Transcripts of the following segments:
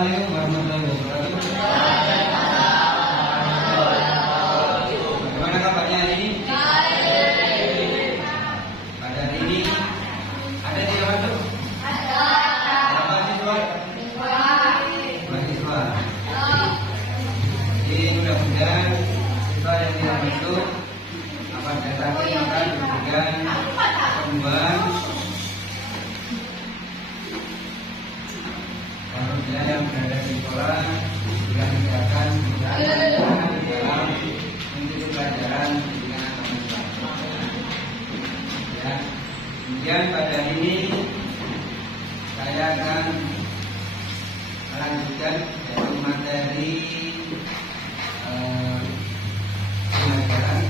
Assalamualaikum warahmatullahi wabarakatuh. Bagaimana kabarnya hari ini? Pada hari ini ada di mana tuh? Ada. Berapa siswa? Dua siswa. Jadi mudah-mudahan siswa yang tidak masuk akan datang akan diberikan pertemuan. Apabila yang berada di sekolah juga misalkan dalam mengikuti pelajaran dengan agama. Ya, kemudian pada hari ini saya akan melanjutkan yaitu materi pelajaran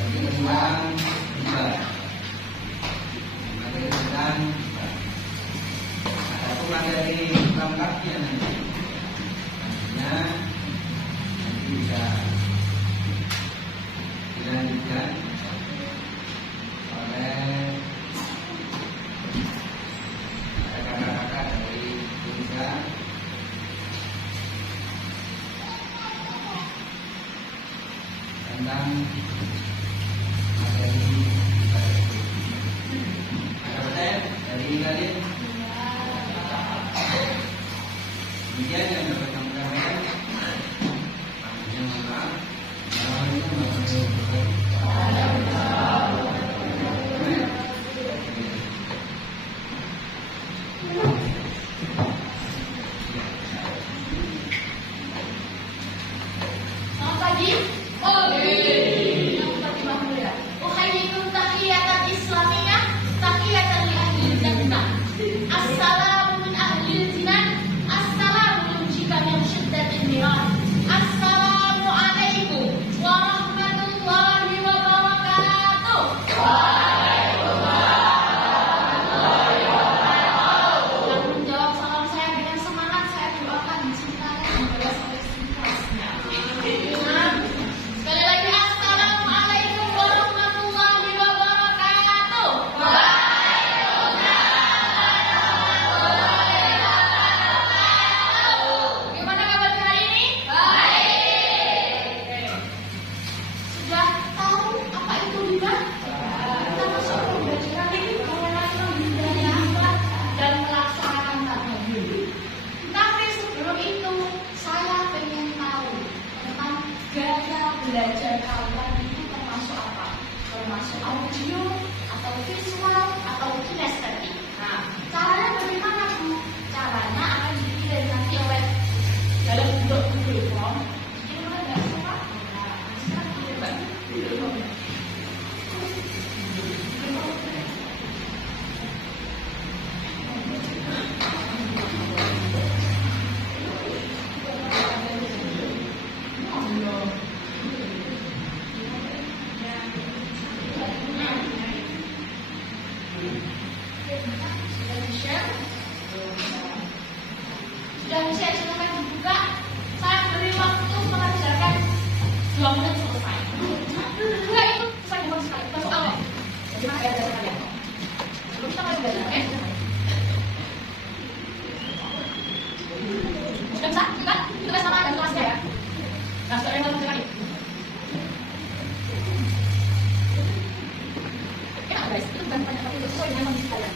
yaitu tentang riba. Materi tentang materi lengkapnya nantinya bisa dilanjutkan oleh kakak-kakak dari Indonesia tentang materi dari kalian. Kemudian yang dapat kami sampaikan, yang maaf, selamat pagi. Selamat pagi Mahmuda. Uhayyikum tahiyatan islamiyah, tahiyatan li ahli jannah. Assalamu min ahli jinan. Assalamualaikum warahmatullahi wabarakatuh. Yang menjawab salam saya dengan semangat, saya doakan dicintakan kepada sampai semuanya. Sekali lagi, assalamualaikum warahmatullahi wabarakatuh. Gimana kabar hari ini? Baik. Sudah tahu apa itu riba? Kita masuk ke pembelajaran ini mengenai menghindari riba dan melaksanakan tabayun. Tapi sebelum itu saya pengen tahu tentang gaya belajar kalian itu termasuk apa? Termasuk audio atau visual atau kinestetik. Nah, caranya bagaimana Bu? Caranya akan dipilih nanti oleh dalam bentuk Google Form. Ini mana nggak suka? Nah, sekarang pilih Mbak Google Form. Sudah di-share? Sudah bisa silakan dibuka. Saya beri waktu mengerjakan 2 menit selesai. Enggak, itu saya mohon sekali. Masuk awal. Jadi saya belajar kalian. Sebelum kita mulai belajar, ya. Sudah bisa? Buka? Itu kan sama dengan kelasnya ya. Nah, sudah yang mau lagi. Ya, guys, itu bukan banyak tapi itu sesuai dengan kondisi kalian.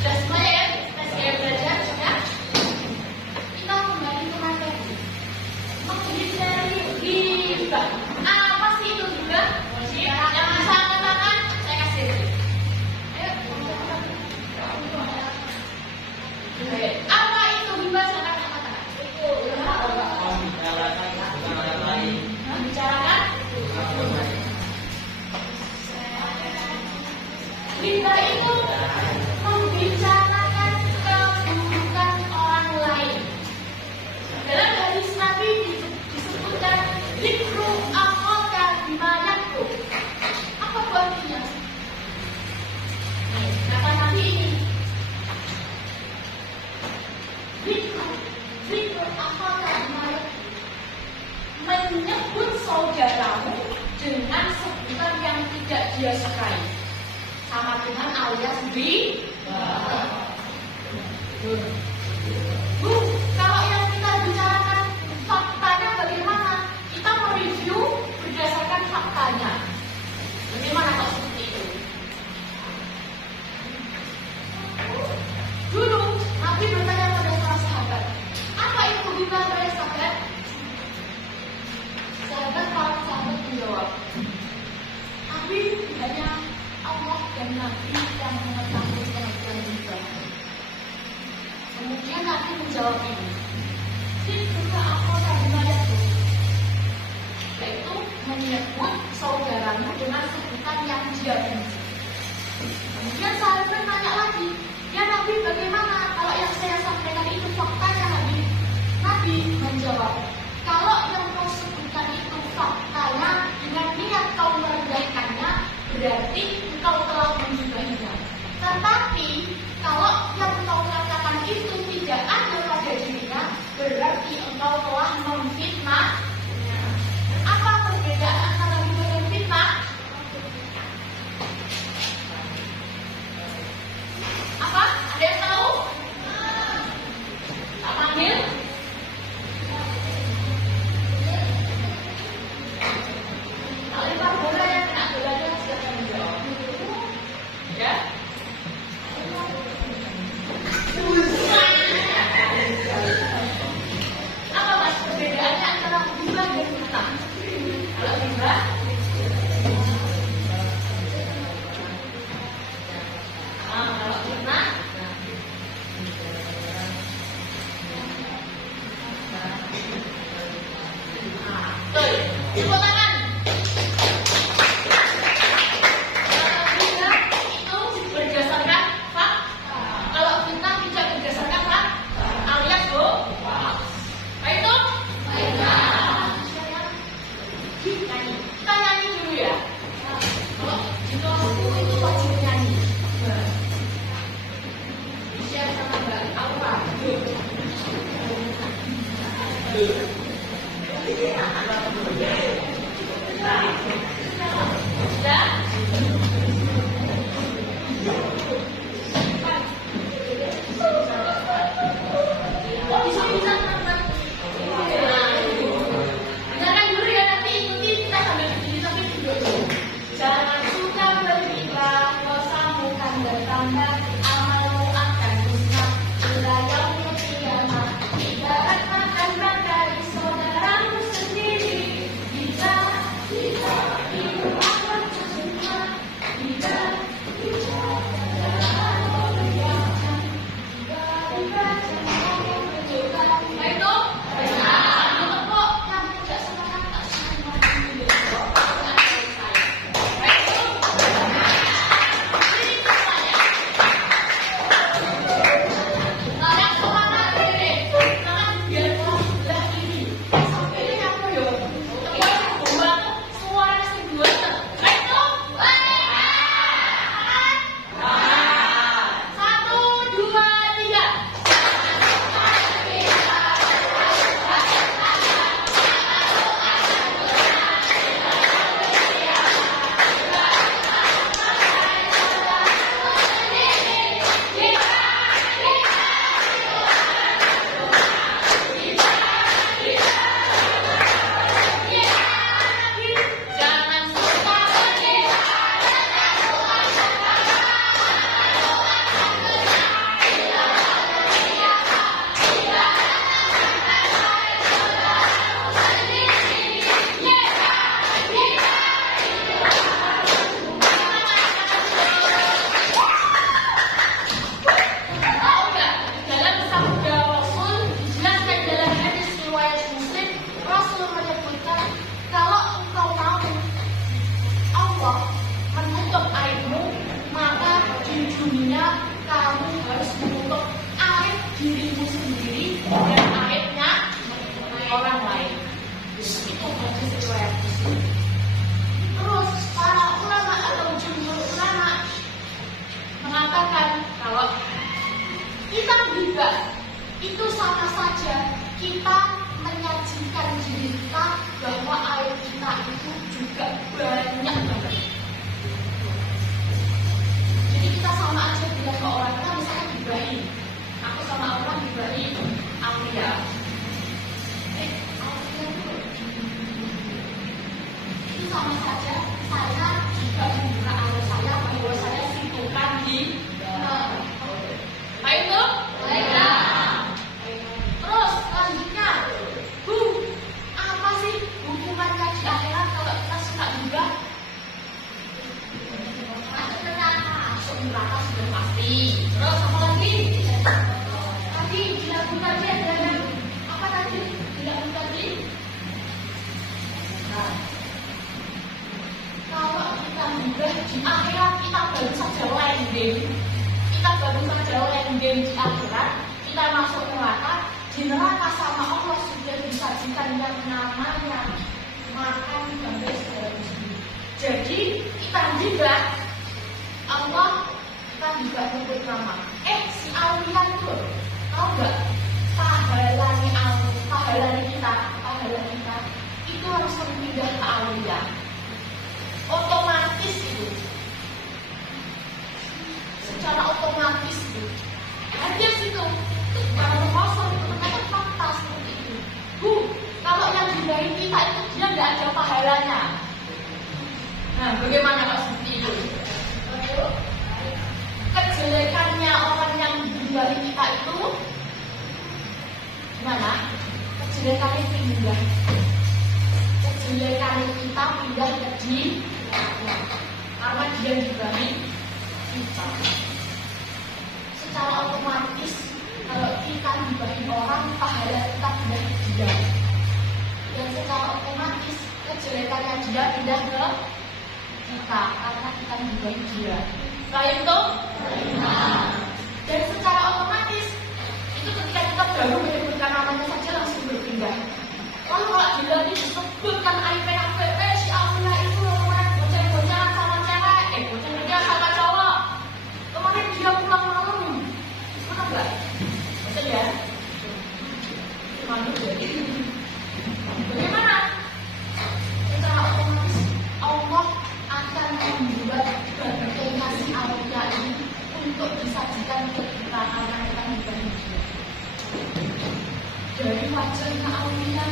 Sudah semua ya? Kita siap belajar, sudah? Kita kembali ke materi. Maksudnya dari hibah. Apa sih itu hibah? Yang bisa mengatakan, saya kasih. Ayo. Apa itu hibah? Saya katakan. Membicarakan. Hibah itu membicarakan keburukan orang lain. Dalam hadis Nabi disebutkan dikru akhaka bima yakru. Apa artinya? Kata Nabi ini. Dikru akhaka bima yakru. Menyebut saudaramu dengan sebutan yang tidak dia sukai. Sama dengan alias Bu, kalau yang kita bicarakan faktanya bagaimana? Kita mereview berdasarkan faktanya. Bagaimana kalau seperti itu? Dulu Nabi bertanya pada para sahabat, apa itu hibah pada sahabat? Para sahabat menjawab, Nabi hanya Allah dan Nabi yang mengetahui pengertian hibah. Kemudian Nabi menjawab ini, juga apa tadi itu? Yaitu menyebut saudaramu dengan sebutan yang dia benci. Kemudian sahabat tanya lagi, ya Nabi bagaimana kalau yang saya sampaikan itu faktanya Nabi? Nabi menjawab, kalau yang kau sebutkan itu faktanya dengan niat kau merendahkannya, berarti engkau telah menjiwainya. Tetapi kalau yang engkau katakan itu tidak ada pada dirinya, berarti engkau telah memfitnah. Apa perbedaan antara hibah dan fitnah? Apa? Ada yang tahu? Tak panggil? Tak lempar bola yang kena bolanya silakan menjawab. Ya? Apa mas perbedaannya antara hibah dan fitnah? Kalau hibah kalau fitnah betul, tepuk tangan. Kalau hibah itu berdasarkan fakta, kalau fitnah tidak berdasarkan fakta, alias hoax. Baik itu? Nyanyi. Kita nyanyi dulu ya. Kalau di kelasku itu wajib nyanyi. Share sama Mbak Alfa. Sudah? Oh, bisa teman-teman. Dengarkan dulu ya, nanti ikuti kita sambil berdiri tapi duduk dulu. Jangan suka bergibah, dosamu kan bertambah, amalmu akan musnah. Sudah yang kiamat, ibarat makan dari saudaramu sendiri. Kita hidup akan sempurna. Kita baik dong? Tepuk yang tidak semangat tak semangat. Baik dong? Ini semuanya. ujungnya kamu harus menutup aib dirimu sendiri dan aibnya orang lain. Itu hadis riwayat Muslim. Terus para ulama atau jumhur ulama mengatakan kalau kita gibah itu sama saja kita menyajikan diri kita bahwa aib kita itu juga banyak banget. Jadi kita sama aja bilang ke orang, kita misalnya gibahin, aku sama orang gibahin Aulia. Aulia itu sama saja saya juga membuka aib saya bahwa saya situkan di baik tuh? Baiklah. Terus selanjutnya, apa sih hukumannya di akhirat kalau kita suka gibah? Masuk neraka. Masuk neraka sudah pasti. Terus apa lagi? Tadi dilakukan tadi ada yang apa tadi? Dilakukan tadi? Nah, kalau kita gibah di akhirat kita baru saja landing. Kita baru saja landing di akhirat. Kita masuk neraka. Di neraka sama Allah sudah disajikan yang namanya makan sampai segala muslim. Jadi kita juga Allah kita juga nyebut nama. Si Aulia itu tahu nggak pahalanya kita itu langsung pindah ke Aulia. Otomatis itu, secara otomatis itu. Hadis itu kalau Rasul itu ternyata fakta seperti itu. Kalau yang gibahin kita itu dia nggak ada pahalanya. Nah, bagaimana kalau seperti itu? Kejelekannya orang yang gibahin kita itu gimana? Kejelekannya pindah. Kejelekannya kita pindah ke dia. Karena dia gibahin kita. Secara otomatis kalau kita gibahin orang, pahala kita pindah ke dia. Dan secara otomatis kejelekannya dia pindah ke kita karena kita gibahin dia. Baik tuh? Dan secara otomatis itu ketika kita baru menyebutkan namanya saja langsung berpindah. Lalu kalau dia disebutkan IPAP, si Aulia itu kemarin bocah-bocahan sama cewek, bocah-bocahan sama cowok. Kemarin dia pulang malam. Mana enggak? Betul ya? Malu jadi. Bagaimana? Secara otomatis Allah akan membuat berbagai kasih Aulia ini untuk disajikan ke kita karena kita bahagia. Dari wajahnya Aulia,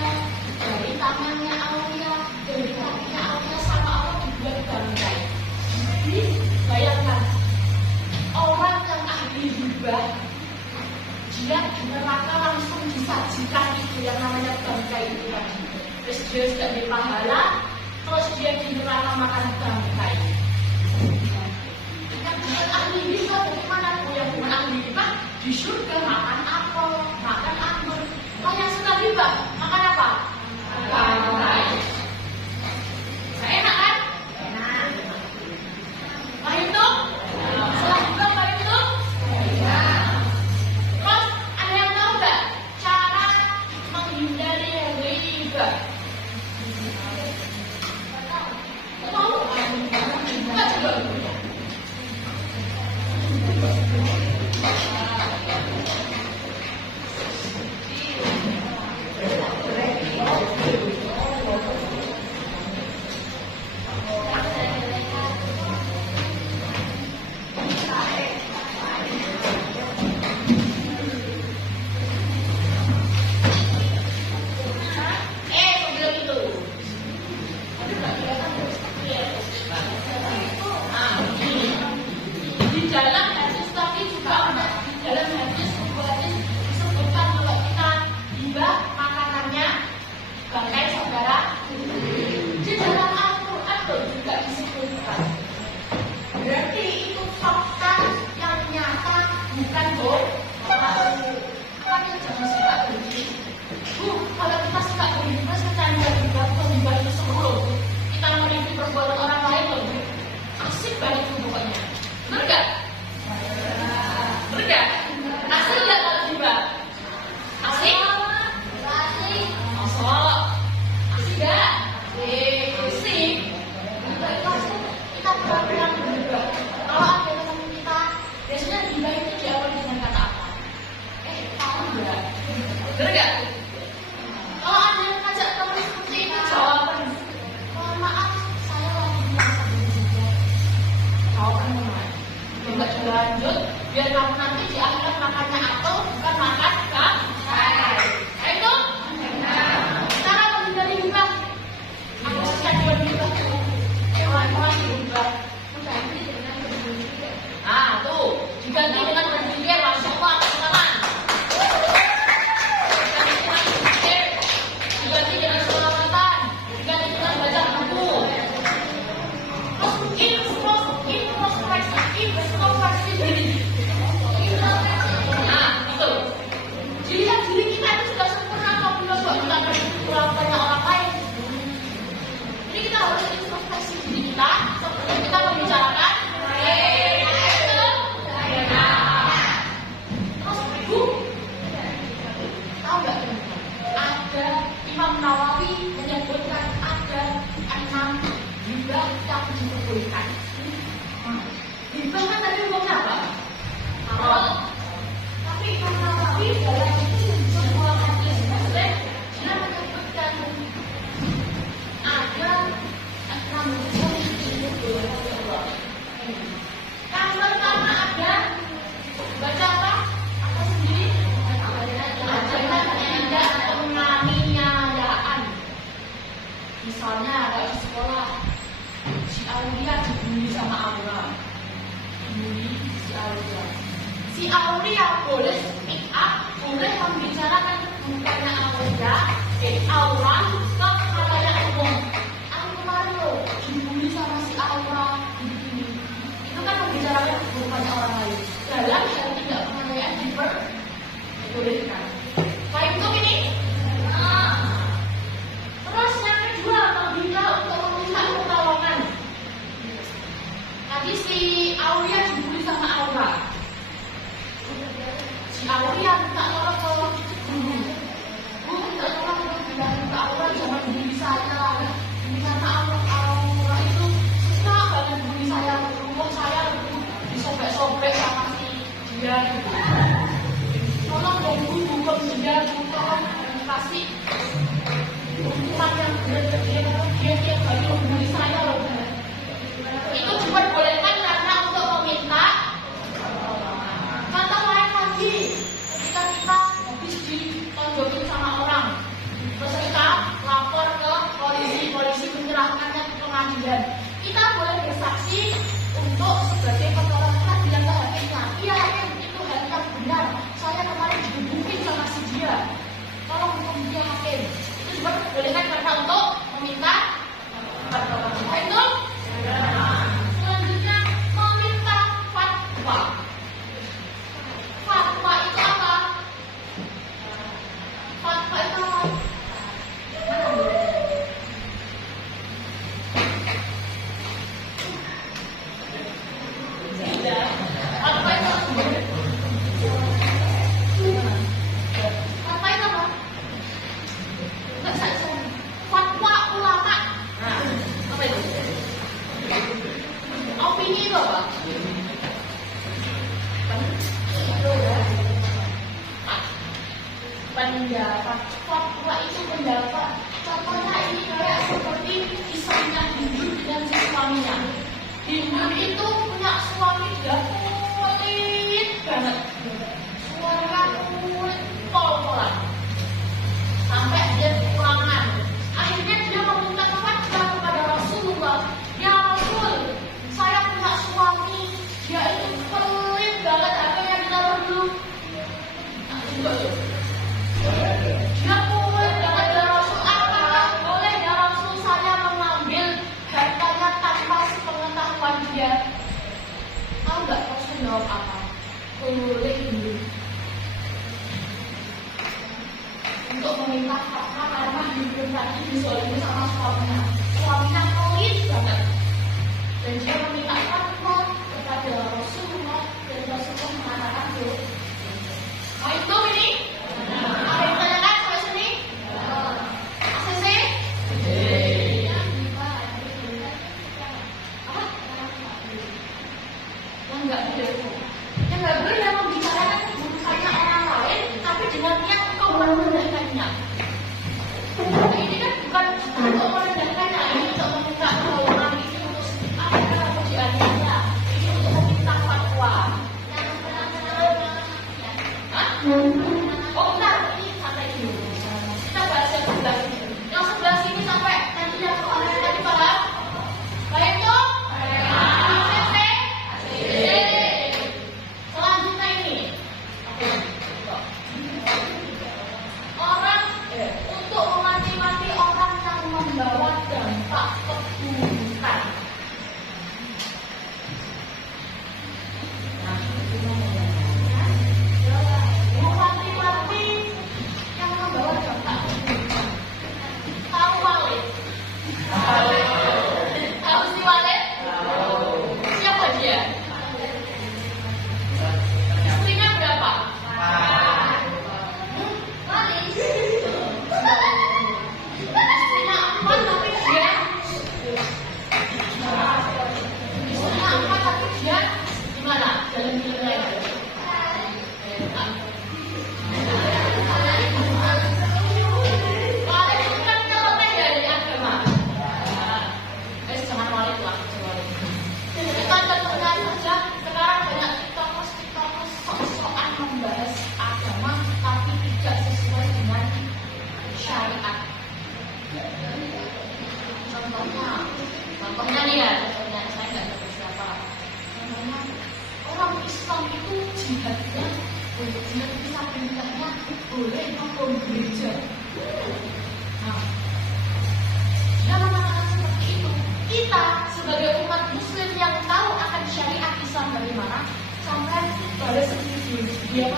dari tangannya Aulia, dari kakinya Aulia sama Allah dibuat bangkai. Jadi bayangkan orang yang ahli gibah dia di neraka langsung disajikan itu yang namanya bangkai itu tadi. Terus dia sudah dipahala, terus dia di neraka makan bangkai. Yang bukan ahli gibah bagaimana? Yang bukan ahli gibah di surga makan apel, makan anggur. Kalau yang suka gibah makan apa? Bangkai. Nah, enak kan? Enak. Baik itu? Setelah gibah baik itu? Enak. Terus ada yang tahu nggak cara menghindari gibah? Tahu? Buka coba. Sebelum itu. Di dalam hadis tadi juga ada, di dalam hadis disebutkan kalau kita gibah makanannya bangkai saudara. Di dalam Al-Quran juga disebutkan. Berarti itu fakta yang nyata, bukan bohong. Makanya jangan suka begini. Kalau kita suka begini, terus kita gibah itu sebelum kita mereview perbuatan orang lain loh. Asik banget itu pokoknya. Benar nggak? nggak? Asik nggak kalau tiba? Asik? Masuk. Asik nggak? Asik. Kita pura-pura berubah. Kalau ada teman kita, biasanya tiba itu diawali dengan kata apa? Tahu nggak? Bener nggak? Kalau ada yang ngajak teman seperti itu, jawaban. Mohon maaf, saya lagi biasa saja. Jawaban mana? Nggak dilanjut, biar kamu nanti di akhir makannya atau bukan makan kan? Itu? Kita akan menghindari hibah. Aku sekian dua hibah. Orang-orang hibah. Nah, tuh diganti dengan berpikir, masya Allah, teman-teman. Diganti dengan selamatan, diganti dengan baca buku. Introspeksi diri. Nah, itu. Dilihat diri kita itu sudah sempurna atau belum kok kita kurang banyak orang lain. Jadi kita harus introspeksi diri kita sebelum kita membicarakan. Terus ibu, tahu nggak? Ada Imam Nawawi menyebutkan ada 6 hibah yang diperbolehkan. Hibah kan tadi hukumnya apa? Tapi Imam Nawawi dalam itu sebuah hadis Muslim dia menyebutkan ada 6 hibah yang diperbolehkan. Yang pertama ada baca apa? Apa sendiri? Ajaran tidak penganiayaan. Misalnya ada di sekolah, si Aulia dibully sama Aura. Si Aulia boleh speak up, boleh membicarakan bukannya Aulia, Aura ke halayak umum. Aku kemarin loh dibully sama si Aura ini. Itu kan membicarakan bukannya orang lain. Dalam hal tidak penganiayaan diperbolehkan. Baik untuk ini. Terus yang kedua, meminta untuk meminta pertolongan. Tadi si Aulia dibully sama Aura. Si Aulia minta tolong guru. Guru minta tolong bilang ke Aura jangan bully saya. Karena Aura itu suka banget bully saya. Rumah saya disobek-sobek sama si dia. Tolong dong guru hukum dia, tolong kasih hukuman yang benar-benar dia tiap hari membuli saya loh. Itu diperbolehkan karena untuk meminta. Kata lain lagi, ketika kita habis ditonjokin sama orang, terus kita lapor ke polisi menyerahkannya ke pengadilan, kita boleh bersaksi untuk sebagai pertolongan bilang ke hakimnya, iya hakim itu hal yang benar, saya kemarin digebukin sama si dia, tolong hukum dia hakim. Itu juga diperbolehkan karena untuk meminta pertolongan. Itu selanjutnya meminta fatwa. Fatwa itu apa? Fatwa itu apa? Fatwa itu apa? Enggak saya. Fatwa ulama. Nah, apa itu? Opini itu apa? Pendapat. Fatwa itu pendapat. Contohnya ini kayak seperti kisahnya Hindu dengan si suaminya. Hindu itu punya suami dia kulit banget. Suaranya kulit pol-polan. Sampai dia kekurangan. Akhirnya dia meminta fatwa kepada Rasulullah. Ya Rasul, saya punya suami. Dia itu pelit banget. Apa yang ditaruh dulu? Nah, juga tuh. Dia kulit banget ya Rasul. Apakah boleh ya Rasul saya mengambil hartanya tanpa sepengetahuan dia? Tahu nggak Rasul jawab apa? Boleh dulu. Untuk meminta fatwa karena Hindu tadi dizolimi sama suaminya. Suaminya pelit banget. Dan dia meminta fatwa kepada Rasulullah dan Rasulullah mengatakan boleh Yang nggak boleh memang membicarakan keburukannya orang lain, tapi dengan niat engkau merendahkannya. Nah, ini kan bukan untuk merendahkannya, ini untuk meminta pertolongan, ini untuk apa pujiannya, ini untuk meminta fatwa. Hah? Oh bentar, ini sampai dulu. Kita bahas yang sebelah sini. Yang sebelah sini sampai nanti yang soalnya tadi paham? Baik tuh? Selanjutnya ini orang untuk memati-mati orang yang membawa dampak keburukan. Nah, memati-mati yang membawa dampak keburukan. Tahu Walid? Tahu si Walid? Siapa dia? Istrinya berapa? Istrinya 4 tapi dia gimana? Dalam filmnya itu. Walid itu kan nyeleneh ya dari agama. Jangan Walid lah. Kita tentunya saja sekarang banyak tiktok sok-sokan membahas agama tapi tidak sesuai dengan syariat. Contohnya nih ya, contohnya saya nggak tahu siapa. Contohnya orang Islam itu jihadnya, jihad fisabilillah boleh maupun gereja. Nah, dia mengatakan seperti itu. Kita sebagai umat Muslim yang tahu akan syariat Islam bagaimana, sampai pada segi dia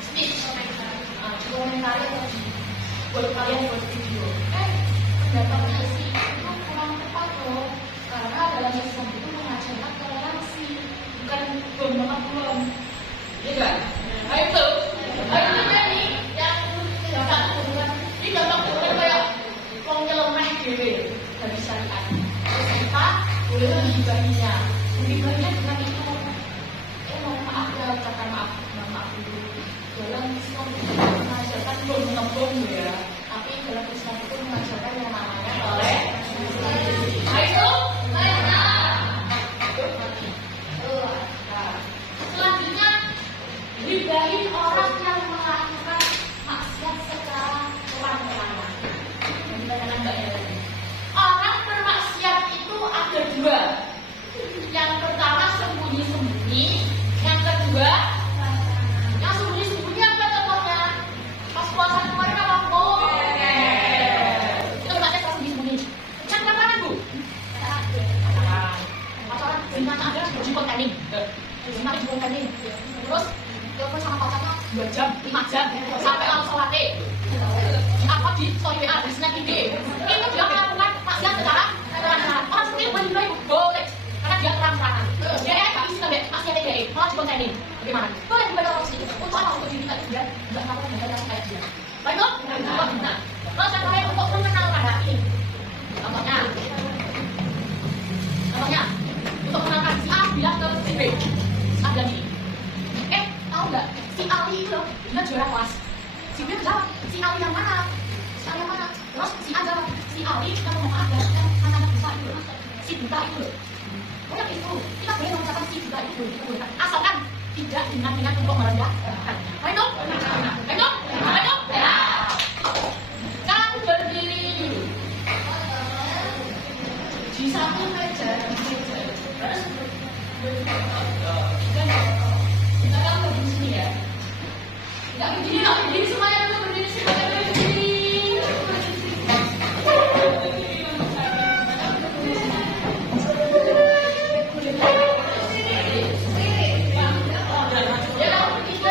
speech, komentar buat kalian buat video. Pendapatnya sih itu kurang tepat loh, karena dalam Islam itu mengajarkan toleransi, bukan bom. Iya kan? Nah itu nih yang dampak keburukan. Ini dampak keburukan kayak wong nyeleneh dhewe dari syariat. Kita boleh menghibahinya dengan itu. Mohon maaf ya, ucapkan maaf dulu. Dalam Islam itu mengajarkan bom ya, tapi dalam Islam itu mengajarkan yang namanya toleransi. Nah itu, selanjutnya hibahin orang yang melakukan maksiat secara terang-terangan. Orang bermaksiat itu ada dua. Yang pertama sembunyi-sembunyi, yang kedua yang sembunyi-sembunyi apa contohnya? Pas puasa kemarin apa? Itu berarti pas sembunyi-sembunyi. Yang kemana Bu? Pacaran, dengan ada jemput kaning. Gimana jemput kaning? Terus telepon sama pacarnya 2 jam, 5 jam sampai langsung sholat. Apa di story WA di snap IG? Itu dia melakukan maksiat secara terang-terangan. Orang sendiri menilai boleh karena dia terang-terangan. Dia tak isi sampai maksiatnya dia, malah jemput kaning. Bagaimana? Boleh dibaca orang sendiri. Untuk apa? Untuk diri kita dia nggak mau menjaga kayak dia. Baik dong? Nah, terus yang lain untuk mengenalkan hati. Contohnya, untuk mengenalkan si A bilang ke si B, A bilang gini, tahu nggak? Si Ali itu loh, dia juara kelas. Si B jawab, si Ali yang mana? Si Ali yang mana? Terus si A jawab, si Ali yang mau ada anak buta itu loh, si buta itu loh. Pokoknya itu, kita boleh mengucapkan si buta itu, asalkan tidak dengan niat untuk merendahkan. Baik dong? Baik dong? Baik dong? Kan berdiri dulu. Di samping meja. Terus kita kan berdiri sini ya. Enggak berdiri, enggak berdiri semuanya dulu, berdiri semuanya dulu, berdiri. Ya, kita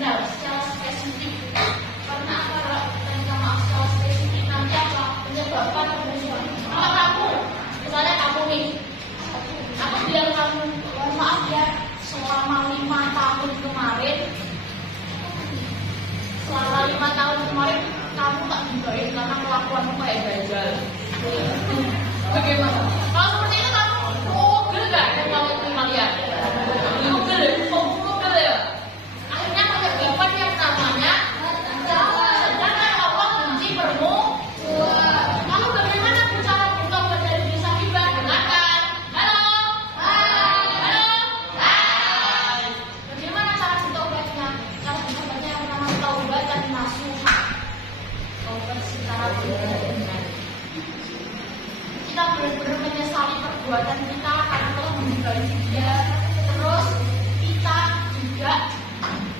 benar secara spesifik. Karena apa? Minta maaf secara spesifik nanti apa menyebabkan kemusuhan. Kalau kamu, misalnya kamu nih, aku bilang kamu, mohon maaf ya, selama 5 tahun kemarin, kamu tak dibaik karena kelakuanmu kayak gajal. Bagaimana? Kalau seperti itu kamu mogel nggak yang mau terima lihat? Mogel ya. Akhirnya menyebabkan yang namanya sedangkan Allah benci permusuhan. Lalu bagaimana cara bertobat dari dosa riba? Dengarkan. Halo. Bagaimana cara bertobatnya? Cara bertobatnya yang pertama taubat dan nasuha. Taubat secara benar-benar. Kita benar-benar menyesali perbuatan kita karena telah meninggali dia. Terus kita juga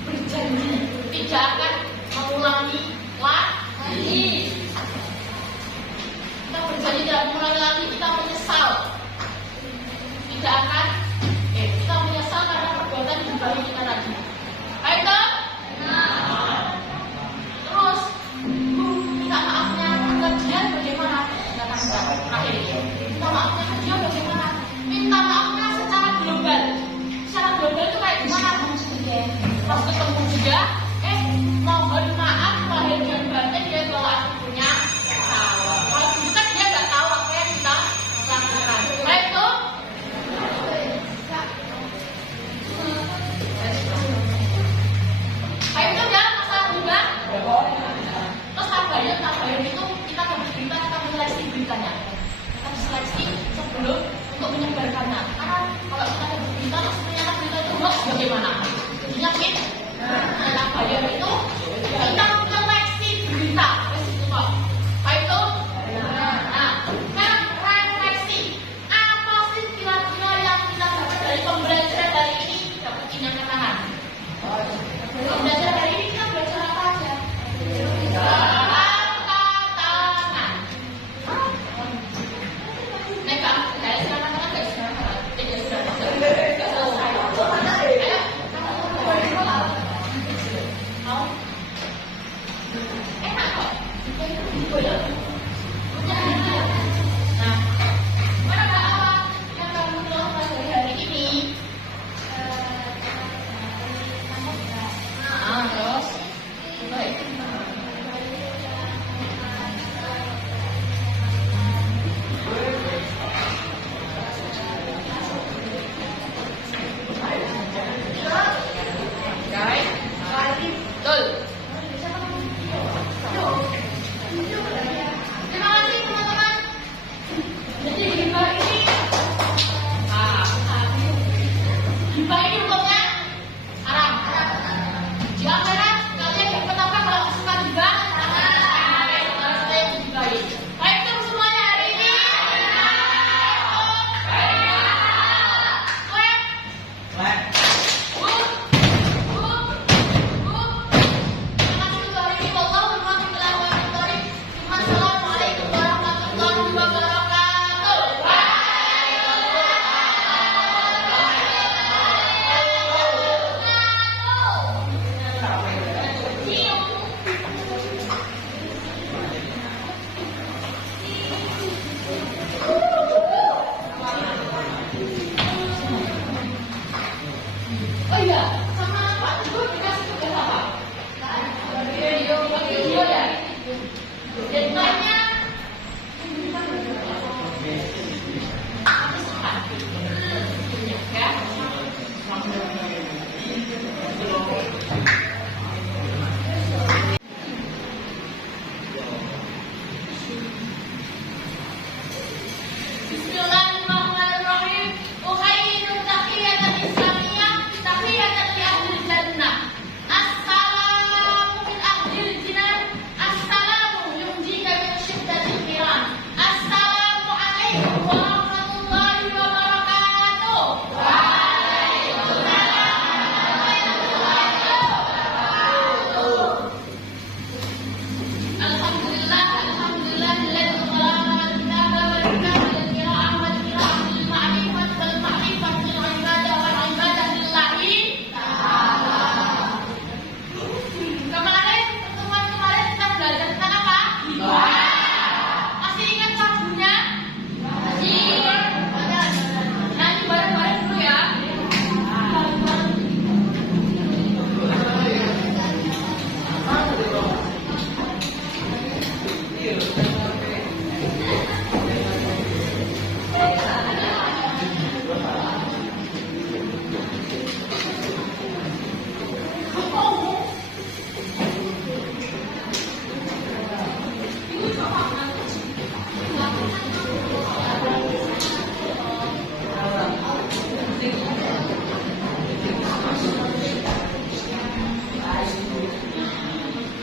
berjanji tidak akan mengulangi lagi. Kita berjanji tidak mengulangi lagi. Kita menyesal. Kita menyesal karena perbuatan meninggali kita tadi. Ayo. Terus minta maafnya ke dia bagaimana? Minta maafnya ke dia bagaimana? Minta maafnya secara global. Secara global itu kayak gimana? Pas ketemu dia, mohon maaf lahir dan batin dia bahwa aku punya salah. Kalau bukan dia nggak tahu apa yang kita lakukan. Baik tuh.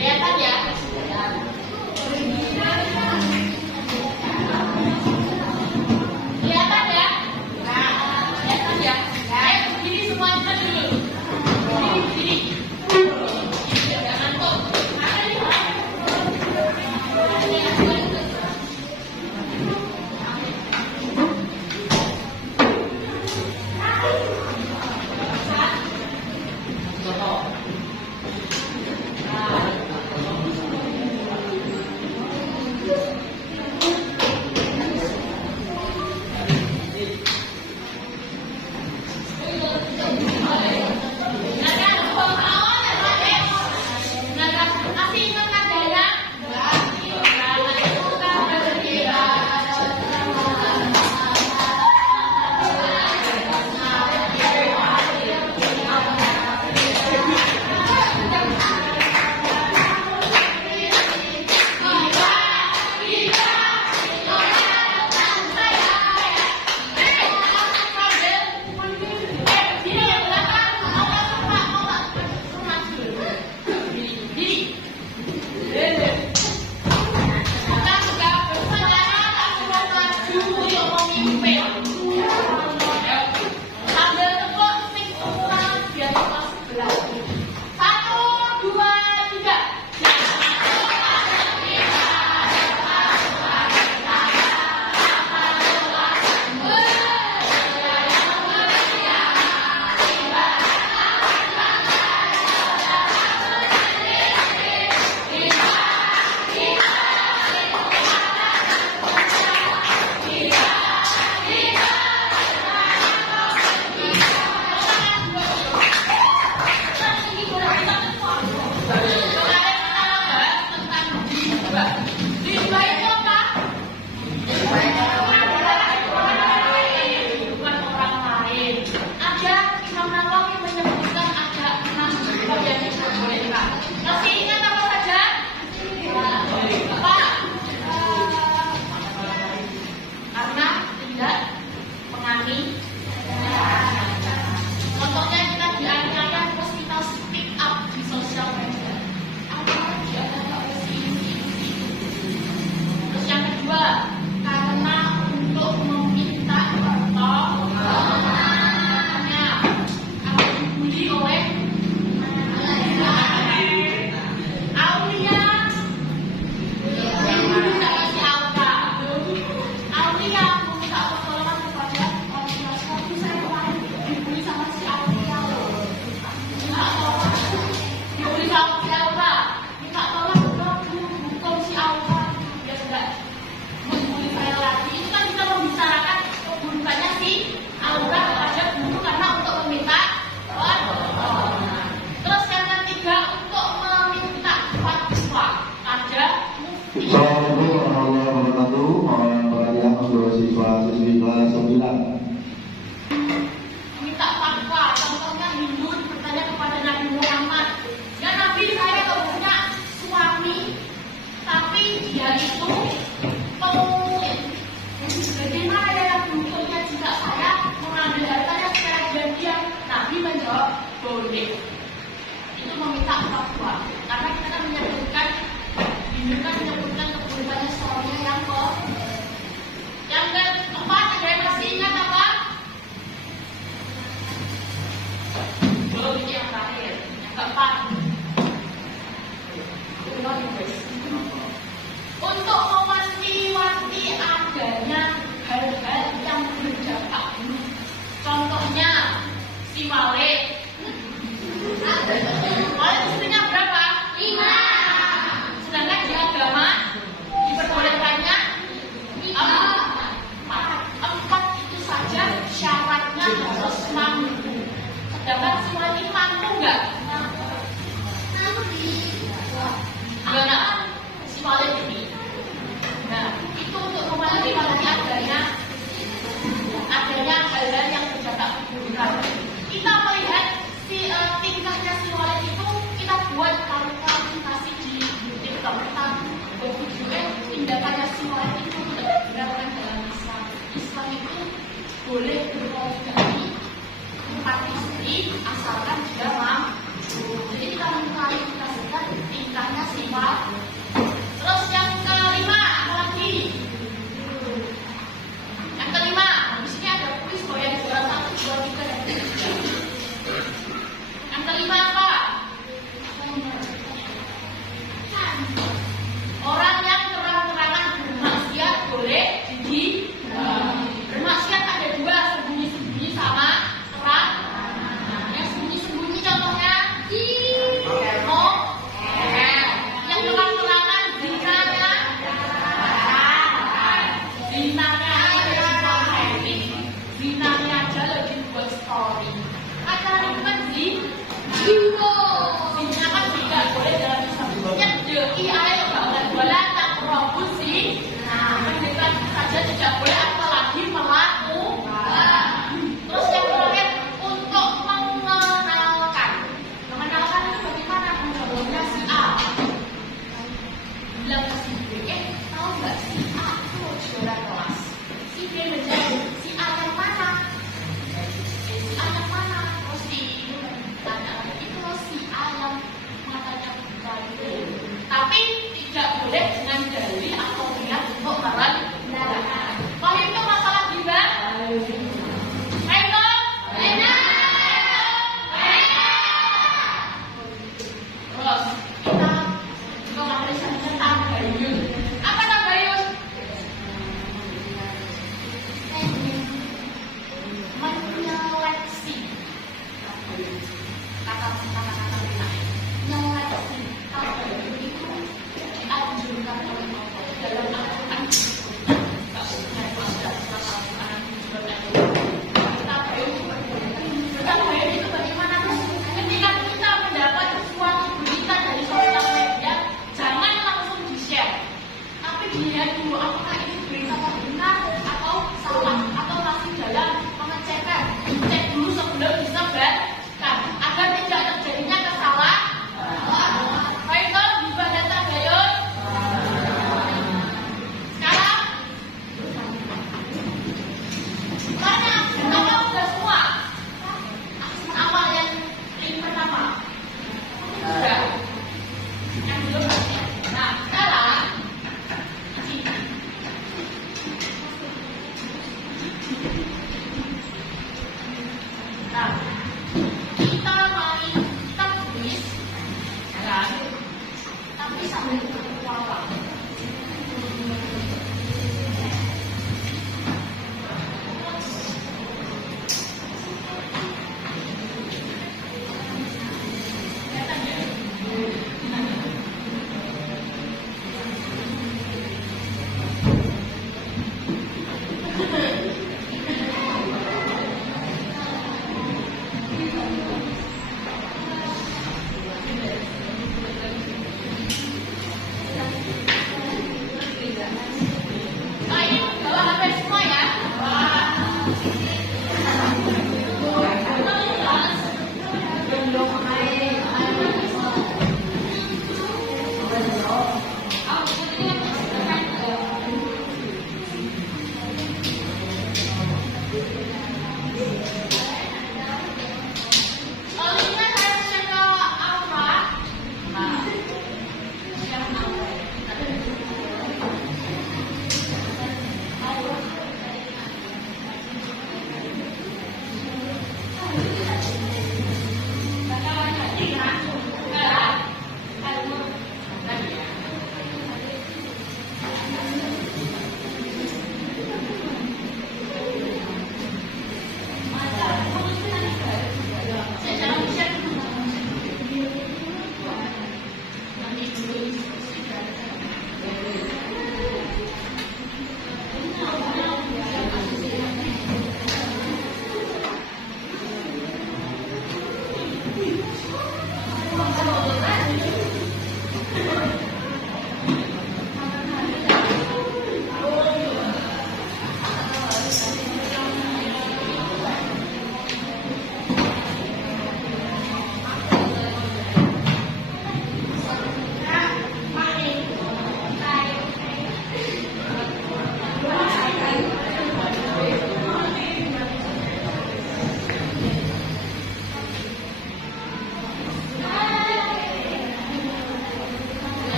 Kelihatan ya? Kelihatan ya? Kelihatan ya? Ayo berdiri semua kita dulu. Berdiri. Jangan ngantuk. Masih ingat nadanya? Masih ingat apa saja? Apa? Karena tidak mengambil. Contohnya kita diajarkan terus kita speak up di sosial media. Apa dia nggak terus yang kedua, karena untuk meminta pertolongannya akan dibully oleh Aulia. Sama si Alka. Aulia meminta pertolongan kepada orang tua. Tapi saya kemarin dibully sama si Aulia. Dibully sama si Alka. Minta tolong dong, hukum si Alka. Dia sudah membully saya lagi. Itu kan kita membicarakan keburukannya si Alka kepada guru karena untuk meminta pertolongan. Terus yang ketiga untuk meminta fatwa ada mufti. Assalamualaikum warahmatullahi wabarakatuh. Mohon perhatian untuk siswa-siswi kelas 9. Minta fatwa, contohnya Hindu bertanya kepada Nabi Muhammad, ya Nabi, saya punya suami tapi dia itu pemuda. Bagaimana ya hukumnya jika saya mengambil hartanya secara diam-diam? Nabi menjawab boleh. Itu meminta fatwa karena kita kan menyebutkan Hindu kan menyebutkan keburukannya suaminya yang keempat. Ada yang masih ingat apa? Belum, ini yang terakhir, yang keempat. Untuk mewanti-wanti adanya hal-hal yang berdampak buruk. Contohnya si Malik. Malik istrinya berapa? 5. Sedangkan di agama diperbolehkannya 4 itu saja syaratnya harus mampu. Sedangkan si Malik ini mampu nggak? Gimana? Si Malik ini. Nah, itu untuk mewanti-wanti adanya hal-hal yang berdampak keburukan. Kita melihat 4 istri asalkan dia mampu. Jadi kalau kita lihat tingkahnya sifat. Terus yang kelima apa lagi? Yang kelima, di sini ada kuis bahwa yang juara 1, 2, 3 dan 4. Yang kelima apa? Orang yang terang-terangan bermaksiat boleh bermaksiat ada 2, sembunyi-sembunyi sama terang. Yang sembunyi-sembunyi contohnya yang terang-terangan zinanya zinanya aja lagi buat story. Acara itu kan zinanya kan tidak boleh dalam sebutnya deki ayo banget bola tak robus sih. Nah, mendekati saja tidak boleh apalagi melakukan. Terus yang terakhir untuk mengenalkan itu bagaimana menjawabnya si A. Bilang ke si B, tahu nggak si A itu juara kelas? Si B menjawab si A yang mana? Si A yang mana? Terus si itu tanya itu si A yang matanya buta itu. Tapi tidak boleh dengan dalil atau niat untuk merendah. Kalau itu masalah gimana? Terus kita juga memberikan tentang tabayun. Apa tabayun? Menyeleksi. Kata-kata menyeleksi. Tabayun itu dianjurkan oleh Allah dalam Al-Quran. Tabayun itu bagaimana? Ketika kita mendapat sesuatu berita dari sosial media, jangan langsung di-share, tapi dilihat dulu apakah ini berita benar atau salah atau masih dalam pengecekan. Cek dulu sebelum disebarkan agar tidak terjadinya kesalahan. Baiklah, ibadah tabayun. Sekarang apa sudah semua? Awal yang link pertama sudah. Yang belum pasti. Nah, sekarang kita main kuis, kan? Tapi sambil berkuasa.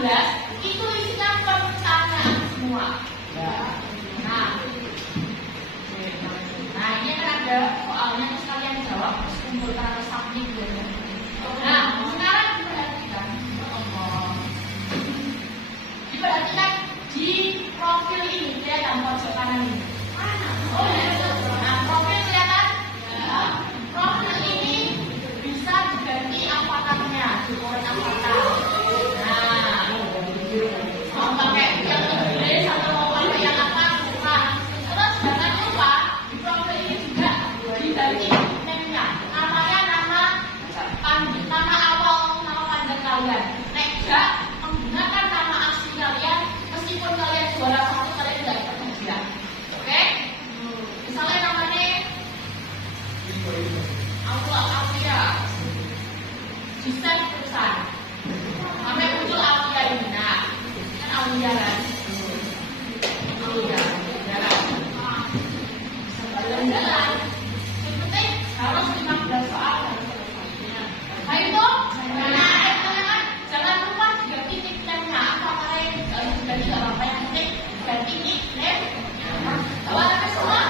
15 itu isinya pertanyaan semua. Nah ini kan ada soalnya terus kalian jawab terus kumpulkan submit gitu. Nah sekarang diperhatikan di profil ini kelihatan pojok kanan ini. Oh ya. Nah profil kelihatan? Ya. Profil ini bisa diganti avatarnya, dibuat avatar. Nah, mau pakai yang tulis atau mau pakai yang apa? Bukan. Terus jangan lupa di profil ini juga diganti name-nya. Namanya nama awal, nama panjang kalian. Tidak menggunakan nama asli kalian, meskipun kalian juara satu kalian tidak dapat hadiah. Oke? Misalnya namanya Aulia, desain perusahaan. Sampai muncul Aulia ini, nah, kan Aulia kan? Aulia, jalan. Jalan. Yang penting harus 15 soal. Nah itu, jangan lupa diganti nickname-nya. Apa kalian diganti nggak apa-apa, yang penting ganti nickname. Tahu apa semua?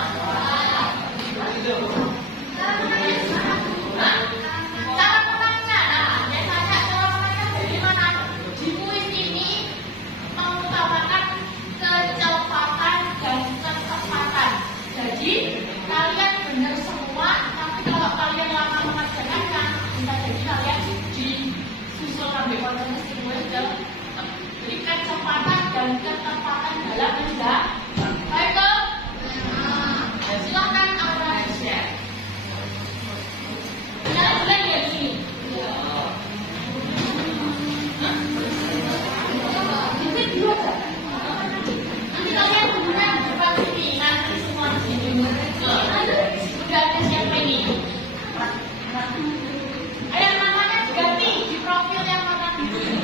Cara menangnya, nah, biasanya cara menangnya bagaimana? Di kuis ini mengutamakan kecepatan dan ketepatan. Jadi kalian benar semua, tapi kalau kalian lama mengerjakannya, bisa jadi kalian disusul sampai konten kuis dalam. Jadi kecepatan dan ketepatan dalam menjawab. Baik tuh? Silahkan Aura share. Kita mulai dari sini. Ini dua aja. Nanti kalian kemudian depan sini, nanti semua di sini. Sudah ada siapa ini? Yang namanya diganti di profil yang mana dulu.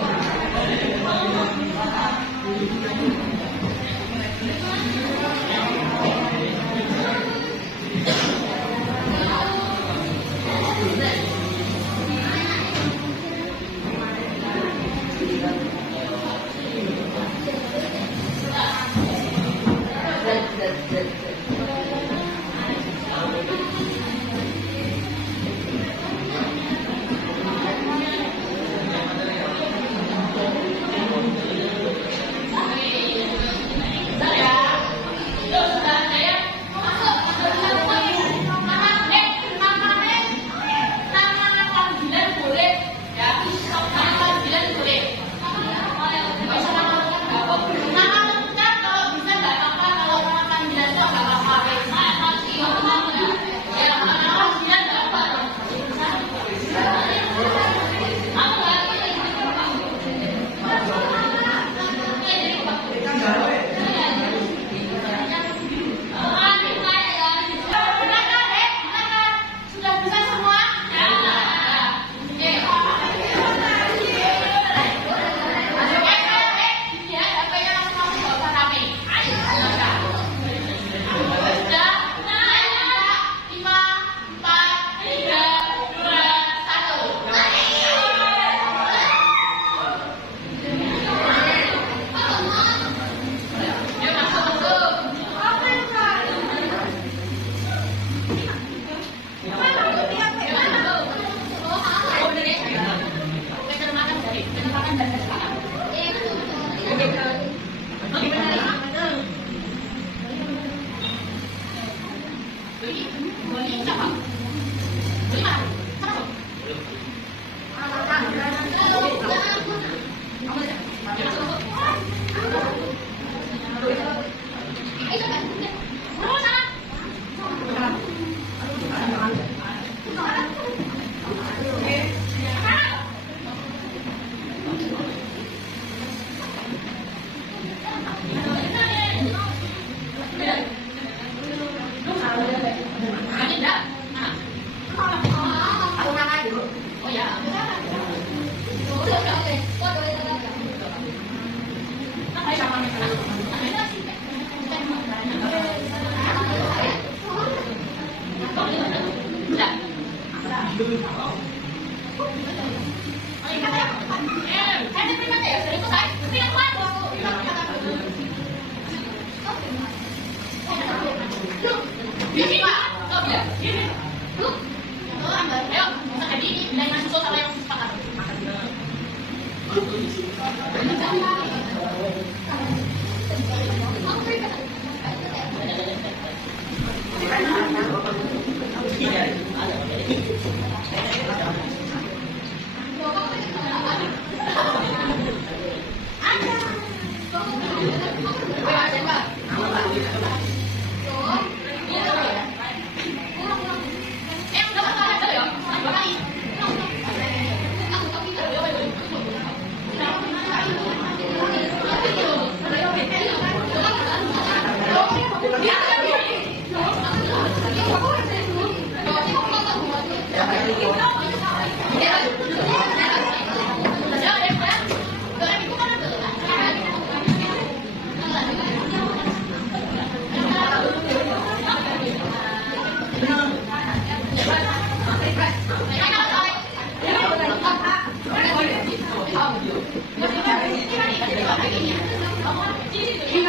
Ini